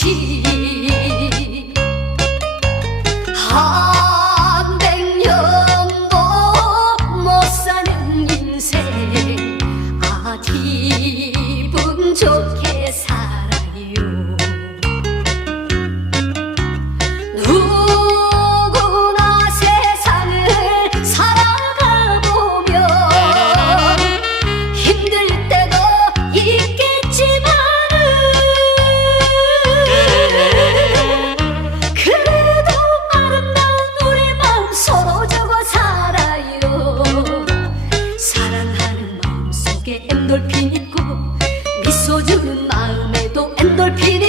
情 어깨 엔돌핀 있고 미소 주는 마음에도 엔돌핀이